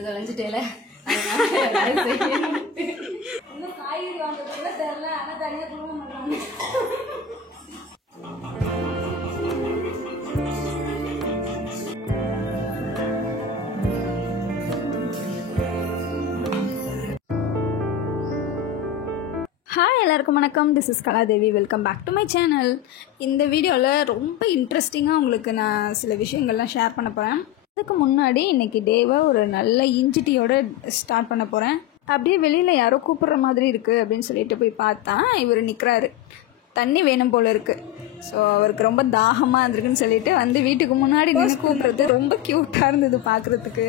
விட்டு தொலைஞ்சிட்டேல இன்னும் காய்கறி வாங்குறதுல தெரியல. ஆனால் தனியாக குடும்பம் பண்ணுறாங்க. ஹாய் எல்லாருக்கும் வணக்கம். This is Kaladevi. Welcome back to my channel. இந்த வீடியோவில் ரொம்ப இன்ட்ரெஸ்டிங்காக உங்களுக்கு நான் சில விஷயங்கள்லாம் ஷேர் பண்ண போகிறேன். அதுக்கு முன்னாடி இன்றைக்கி டேவை ஒரு நல்ல இன்ஜிட்டியோடு ஸ்டார்ட் பண்ண போகிறேன். அப்படியே வெளியில் யாரோ கூப்பிட்ற மாதிரி இருக்குது அப்படின்னு சொல்லிட்டு போய் பார்த்தா இவர் நிற்கிறாரு. தண்ணி வேணும் போல் இருக்குது. ஸோ அவருக்கு ரொம்ப தாகமாக இருந்திருக்குன்னு சொல்லிட்டு வந்து வீட்டுக்கு முன்னாடி நின்று கூப்பிட்றது ரொம்ப க்யூட்டாக இருந்தது பார்க்குறதுக்கு.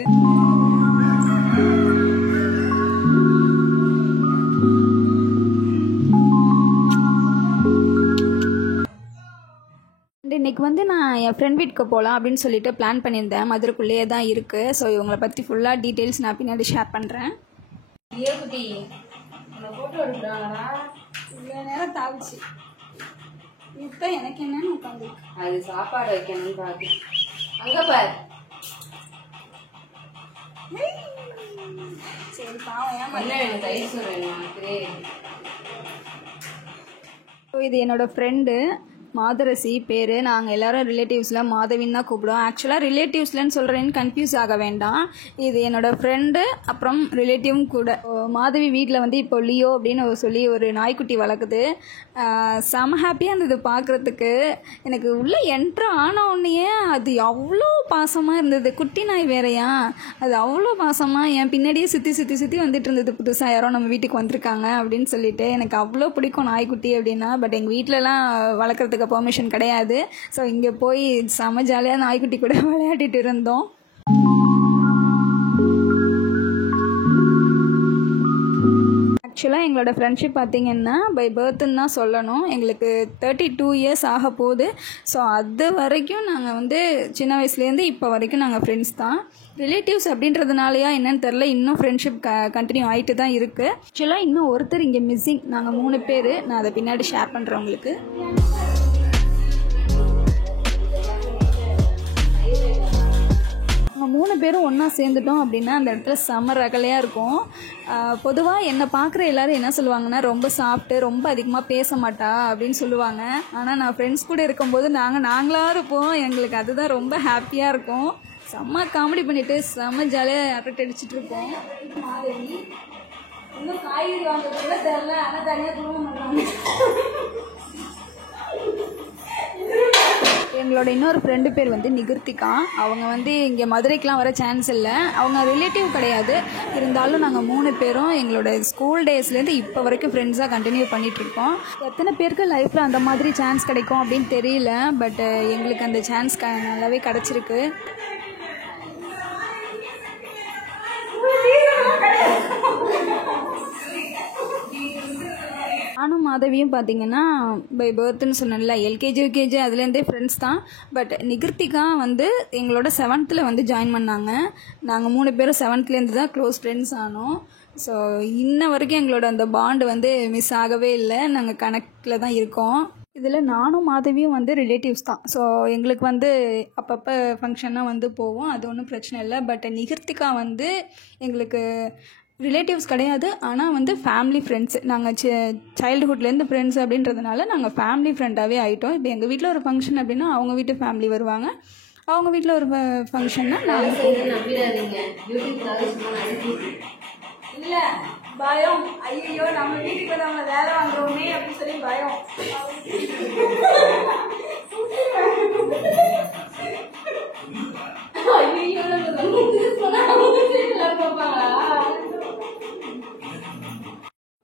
இன்றைக்கி வந்து நான் என் ஃப்ரெண்ட் வீட்டுக்கு போகலாம் அப்படின்னு சொல்லிட்டு பிளான் பண்ணியிருந்தேன். மதுரைக்குள்ளேயே தான் இருக்குது. ஸோ இவங்களை பற்றி ஃபுல்லாக டீட்டெயில்ஸ் நான் பின்னாடி ஷேர் பண்ணுறேன். ஏகுட்டி ஃபோட்டோ எடுக்கிறாங்களா? இவ்வளோ நேரம் தாவிச்சு இப்போ எனக்கு என்னன்னு உட்காந்து அது சாப்பாடு வைக்கணும்னு பார்த்து அங்கே பாரு. சரி பாவம் ஏன் தயிர் சொல்கிறேன். இது என்னோட ஃப்ரெண்டு மாதரசி பேர். நாங்கள் எல்லோரும் ரிலேட்டிவ்ஸில் மாதவின்னு தான் கூப்பிடுவோம். ஆக்சுவலாக ரிலேட்டிவ்ஸ்லன்னு சொல்கிறேன்னு கன்ஃபியூஸ் ஆக வேண்டாம். இது என்னோடய ஃப்ரெண்டு அப்புறம் ரிலேட்டிவும் கூட. மாதவி வீட்டில் வந்து இப்போ லியோ அப்படின்னு சொல்லி ஒரு நாய்க்குட்டி வளர்க்குது. செம ஹாப்பியாக இருந்தது பார்க்குறதுக்கு. எனக்கு உள்ளே என்ட்ரு ஆனவுடனேயே அது அவ்வளோ பாசமாக இருந்தது. குட்டி நாய் வேறையா, அது அவ்வளோ பாசமாக என் பின்னாடியே சுற்றி சுற்றி சுற்றி வந்துட்டு இருந்தது. புதுசாக யாரோ நம்ம வீட்டுக்கு வந்திருக்காங்க அப்படின்னு சொல்லிட்டு எனக்கு அவ்வளோ பிடிக்கும் நாய்க்குட்டி அப்படின்னா. பட் எங்கள் வீட்டிலலாம் வளர்க்குறதுக்கு பெர்மிஷன் கிடையாது. ஸோ இங்கே போய் செம ஜாலியாக நாய்க்குட்டி கூட விளையாடிட்டு இருந்தோம். ஆக்சுவலாக எங்களோட ஃப்ரெண்ட்ஷிப் பார்த்திங்கன்னா பை பர்த்துன்னு தான் சொல்லணும். எங்களுக்கு 32 இயர்ஸ் ஆக போகுது. ஸோ அது வரைக்கும் நாங்கள் வந்து சின்ன வயசுலேருந்து இப்போ வரைக்கும் நாங்கள் ஃப்ரெண்ட்ஸ் தான். ரிலேட்டிவ்ஸ் அப்படின்றதுனாலயா என்னன்னு தெரில, இன்னும் ஃப்ரெண்ட்ஷிப் கண்டினியூ ஆகிட்டு தான் இருக்குது. ஆக்சுவலாக இன்னும் ஒருத்தர் இங்கே மிஸ்ஸிங். நாங்கள் 3 பேர். நான் அதை பின்னாடி ஷேர் பண்ணுறேன் உங்களுக்கு. நம்ம 3 பேரும் ஒன்றா சேர்ந்துட்டோம் அப்படின்னா அந்த இடத்துல செம ரகலையாக இருக்கும். பொதுவாக என்னை பார்க்குற எல்லோரும் என்ன சொல்லுவாங்கன்னா, ரொம்ப சாப்பிட்டு ரொம்ப அதிகமாக பேச மாட்டா அப்படின்னு சொல்லுவாங்க. ஆனால் நான் ஃப்ரெண்ட்ஸ் கூட இருக்கும்போது நாங்களாக இருப்போம். எங்களுக்கு அதுதான் ரொம்ப ஹாப்பியாக இருக்கும். செம்ம காமெடி பண்ணிவிட்டு செம்ம ஜாலியாக அரட்டை அடிச்சுட்டு இருப்போம். மாதவி இன்னும் காய்கறி வாங்குறதுல தெரியல, ஆனால் தனியாக குடும்பம் பண்ணுறாங்க. எங்களோட இன்னொரு ஃப்ரெண்டு பேர் வந்து நிகிர்த்திகா. அவங்க வந்து இங்கே மதுரைக்கெலாம் வர சான்ஸ் இல்லை. அவங்க ரிலேட்டிவ் கிடையாது. இருந்தாலும் நாங்கள் 3 பேரும் எங்களோட ஸ்கூல் டேஸ்லேருந்து இப்போ வரைக்கும் ஃப்ரெண்ட்ஸாக கண்டினியூ பண்ணிகிட்ருக்கோம். எத்தனை பேருக்கு லைஃப்பில் அந்த மாதிரி சான்ஸ் கிடைக்கும் அப்படின்னு தெரியல. பட் எங்களுக்கு அந்த சான்ஸ் நல்லாவே கிடச்சிருக்கு. நானும் மாதவியும் பார்த்திங்கன்னா பை பர்த்துன்னு சொன்னேன்ல, எல்கேஜி யூகேஜி அதுலேருந்தே ஃப்ரெண்ட்ஸ் தான். பட் நிகிர்த்திகா வந்து எங்களோட 7th வந்து ஜாயின் பண்ணாங்க. நாங்கள் 3 பேரும் 7th தான் க்ளோஸ் ஃப்ரெண்ட்ஸ் ஆனோம். ஸோ இன்ன வரைக்கும் எங்களோட அந்த பாண்டு வந்து மிஸ் ஆகவே இல்லை. நாங்கள் கனெக்டில் தான் இருக்கோம். இதில் நானும் மாதவியும் வந்து ரிலேட்டிவ்ஸ் தான். ஸோ எங்களுக்கு வந்து அப்பப்போ ஃபங்க்ஷனாக வந்து போவோம். அது ஒன்றும் பிரச்சனை இல்லை. பட் நிகிர்த்திகா வந்து எங்களுக்கு ரிலேட்டிவ்ஸ் கிடையாது. ஆனால் வந்து ஃபேமிலி ஃப்ரெண்ட்ஸு. நாங்கள் சைல்டுஹுட்லேருந்து ஃப்ரெண்ட்ஸ் அப்படின்றதுனால நாங்கள் ஃபேமிலி ஃப்ரெண்டாகவே ஆகிட்டோம். இப்போ எங்கள் வீட்டில் ஒரு ஃபங்க்ஷன் அப்படின்னா அவங்க வீட்டு ஃபேமிலி வருவாங்க. அவங்க வீட்டில் ஒரு ஃபங்க்ஷன்னா நாங்கள் இல்லை பயம். ஐயோ நம்ம வீட்டுக்கு வந்து அவங்க வேலை வாங்குறோமே அப்படின்னு சொல்லி பயம்.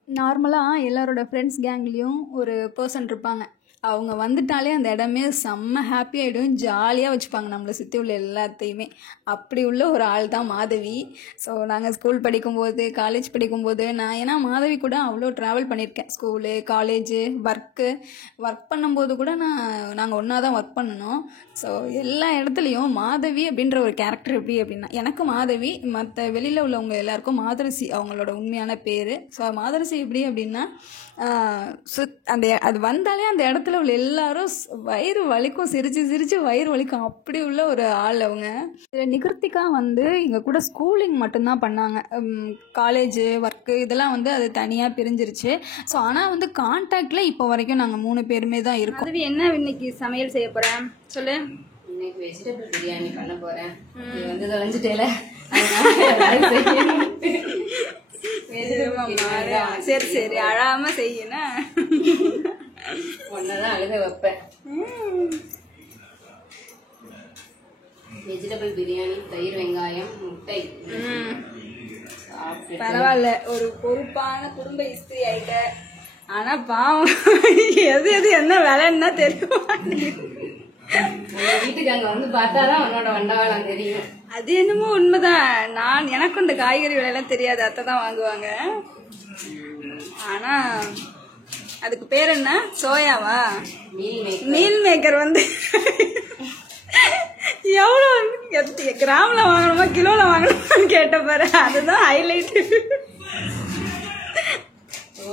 நார்மலாக எல்லாரோட ஃப்ரெண்ட்ஸ் கேங்லேயும் ஒரு பர்சன் இருப்பாங்க. அவங்க வந்துட்டாலே அந்த இடமே செம்ம ஹாப்பி ஆகிடும். ஜாலியாக வச்சுப்பாங்க நம்மளை சுற்றி உள்ள எல்லாத்தையுமே. அப்படி உள்ள ஒரு ஆள் தான் மாதவி. ஸோ நாங்கள் ஸ்கூல் படிக்கும்போது காலேஜ் படிக்கும்போது ஏன்னா மாதவி கூட அவ்வளோ ட்ராவல் பண்ணியிருக்கேன். ஸ்கூலு காலேஜு ஒர்க் பண்ணும்போது கூட நாங்கள் ஒன்றா தான் ஒர்க் பண்ணணும். ஸோ எல்லா இடத்துலையும் மாதவி அப்படின்ற ஒரு கேரக்டர் எப்படி அப்படின்னா, எனக்கு மாதவி, மற்ற வெளியில் உள்ளவங்க எல்லாருக்கும் மாதரசி அவங்களோட உண்மையான பேர். ஸோ மாதரசி எப்படி அப்படின்னா, அது வந்தாலே அந்த இடத்துல படத்தில் உள்ள எல்லாரும் வயிறு வலிக்கும், சிரித்து வயிறு வலிக்கும், அப்படி உள்ள ஒரு ஆள் அவங்க. இதில் நிகிருத்திகா வந்து எங்கள் கூட ஸ்கூலிங் மட்டும்தான் பண்ணாங்க. காலேஜு ஒர்க்கு இதெல்லாம் வந்து அது தனியாக பிரிஞ்சிருச்சு. ஸோ ஆனால் வந்து கான்டாக்டில் இப்போ வரைக்கும் நாங்கள் 3 பேருமே தான் இருக்கோம். அது என்ன இன்னைக்கு சமையல் செய்ய போகிறேன் சொல்லு. இன்னைக்கு வெஜிடபிள் பிரியாணி பண்ண போகிறேன். இது வந்து தொலைஞ்சிட்டேல சரி சரி அழாம செய்யணும். ஒன்னதான் அழுத வைப்பேன். வெஜிடபிள் பிரியாணி, தயிர், வெங்காயம், முட்டை. பரவாயில்ல, ஒரு பொறுப்பான குடும்ப ஹிஸ்டரி ஆயிட்ட. ஆனா பாவம் எது எது என்ன விலைன்னா தெரியும். வீட்டுக்கு அங்க வந்து பார்த்தாதான் உன்னோட வண்டவாளம் தெரியும். அது என்னமோ உண்மைதான். எனக்கும் இந்த காய்கறி விலையெல்லாம் தெரியாது, அத்தை தான் வாங்குவாங்க. ஆனா அதுக்கு பேர் என்ன, சோயாவா? மீல் மேக்கர் வந்து எவ்வளோ கிராம்ல வாங்கணுமா கிலோல வாங்கணுமான்னு கேட்ட பாரு, அதுதான் ஹைலைட்.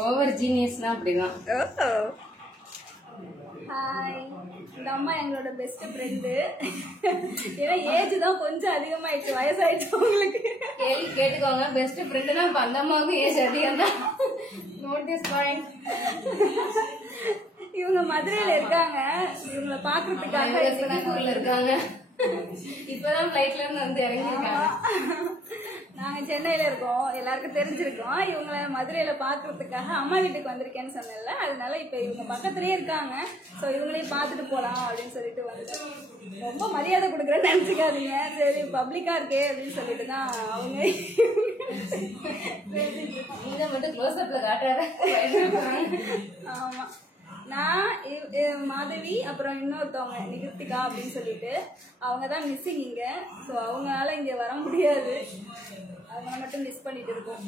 ஓவர் ஜீனியஸ்னா அப்படிதான். ஹாய், இந்த அம்மா எங்களோட பெஸ்ட் ஃப்ரெண்டு. ஏன்னா ஏஜ் தான் கொஞ்சம் அதிகமாயிடுச்சு, வயசாயிடுச்சு உங்களுக்கு. கேள்வி கேட்டுக்கோங்க. பெஸ்ட் ஃப்ரெண்டுனா இப்போ அந்த அம்மாவுக்கு ஏஜ் அதிகம் தான். Notice point. இவங்க மதுரையில இருக்காங்க. இவங்களை பாக்குறதுக்காக சிங்கப்பூர்ல இருக்காங்க. இப்பதான் ஃபிளைட்ல இருந்து வந்து இறங்கிருக்காங்க. நாங்க சென்னையில இருக்கோம், எல்லாருக்கும் தெரிஞ்சிருக்கோம். இவங்களை மதுரையில பாக்குறதுக்காக அம்மா வீட்டுக்கு வந்திருக்கேன்னு சொன்னேன்ல, அதனால இப்ப இவங்க பக்கத்துலயே இருக்காங்க. ஸோ இவங்களையும் பார்த்துட்டு போலாம் அப்படின்னு சொல்லிட்டு வந்துட்டேன். ரொம்ப மரியாதை கொடுக்குறேன்னு நினைச்சுக்காதீங்க, சரி பப்ளிக்கா இருக்கே அப்படின்னு சொல்லிட்டு தான் அவங்க. நீங்க மட்டும் க்ளோஸ் அப்ல காட்டுறாரு. ஆமா, நான் மாதவி அப்புறம் இன்னொருத்தவங்க நிகிருத்திகா அப்படின்னு சொல்லிட்டு அவங்க தான் மிஸ்ஸிங் இங்க. ஸோ அவங்களால இங்க வர முடியாது, அவங்க மட்டும் மிஸ் பண்ணிட்டு இருக்கோம்.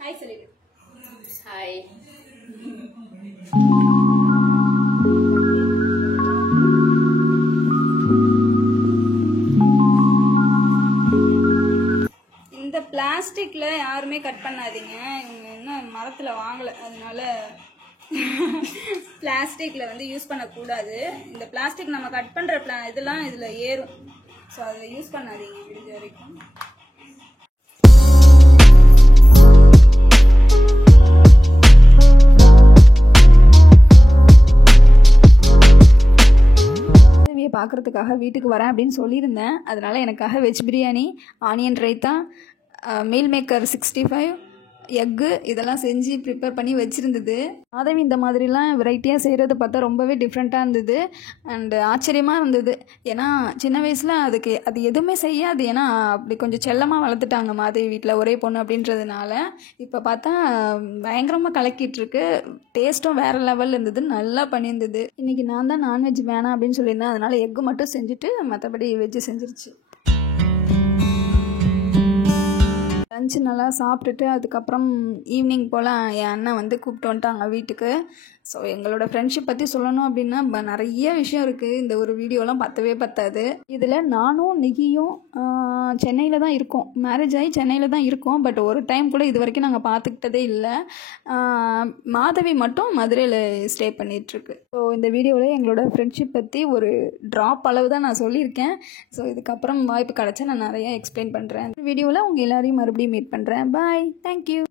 ஹாய் சொல்லிட்டு. ஹாய். இந்த பிளாஸ்டிக்ல யாருமே கட் பண்ணாதீங்க, இவங்க இன்னும் மரத்துல வாங்கல, அதனால பிளாஸ்டிக்ல வந்து யூஸ் பண்ணக்கூடாது. இந்த பிளாஸ்டிக் நம்ம கட் பண்ற இதெல்லாம் இதுல ஏறும். ஸோ அதில் யூஸ் பண்ணாதீங்க முடிஞ்ச வரைக்கும். பார்க்குறதுக்காக வீட்டுக்கு வரேன் அப்படின்னு சொல்லியிருந்தேன். அதனால் எனக்காக veg biryani, onion raita, meal maker 65, egg இதெல்லாம் செஞ்சு ப்ரிப்பேர் பண்ணி வச்சுருந்தது. மாதவி இந்த மாதிரிலாம் வெரைட்டியாக செய்கிறது பார்த்தா ரொம்பவே டிஃப்ரெண்ட்டாக இருந்தது அண்டு ஆச்சரியமாக இருந்தது. ஏன்னா சின்ன வயசில் அது எதுவுமே செய்யாது. ஏன்னா அப்படி கொஞ்சம் செல்லமாக வளர்த்துட்டாங்க மாதவி வீட்டில், ஒரே பொண்ணு அப்படின்றதுனால. இப்போ பார்த்தா பயங்கரமாக கலக்கிட்டுருக்கு. டேஸ்ட்டும் வேறு லெவலில் இருந்தது, நல்லா பண்ணியிருந்தது. இன்றைக்கி நான் தான் நான்வெஜ் வேணாம் அப்படின்னு சொல்லியிருந்தேன், அதனால் எக்கு மட்டும் செஞ்சுட்டு மற்றபடி வெஜ்ஜு செஞ்சிருச்சு. லஞ்சு நல்லா சாப்பிட்டுட்டு அதுக்கப்புறம் ஈவினிங் போல் என் அண்ணன் வந்து கூப்பிட்டு வந்துட்டாங்க வீட்டுக்கு. ஸோ எங்களோட ஃப்ரெண்ட்ஷிப் பற்றி சொல்லணும் அப்படின்னா நிறைய விஷயம் இருக்குது, இந்த ஒரு வீடியோலாம் பத்தவே பத்தாது. இதில் நானும் நிகியும் சென்னையில் தான் இருக்கோம், மேரேஜ் ஆகி சென்னையில் தான் இருக்கோம். பட் ஒரு டைம் கூட இது வரைக்கும் நாங்கள் பார்த்துக்கிட்டதே இல்லை. மாதவி மட்டும் மதுரையில் ஸ்டே பண்ணிகிட்ருக்கு. ஸோ இந்த வீடியோவில் எங்களோட ஃப்ரெண்ட்ஷிப் பற்றி ஒரு ட்ராப் அளவு தான் நான் சொல்லியிருக்கேன். ஸோ இதுக்கப்புறம் வாய்ப்பு கிடச்சா நான் நிறைய எக்ஸ்பிளைன் பண்ணுறேன். வீடியோவில் உங்கள் எல்லாரையும் மறுபடியும் மீட் பண்ணுறேன். பாய், தேங்க்யூ.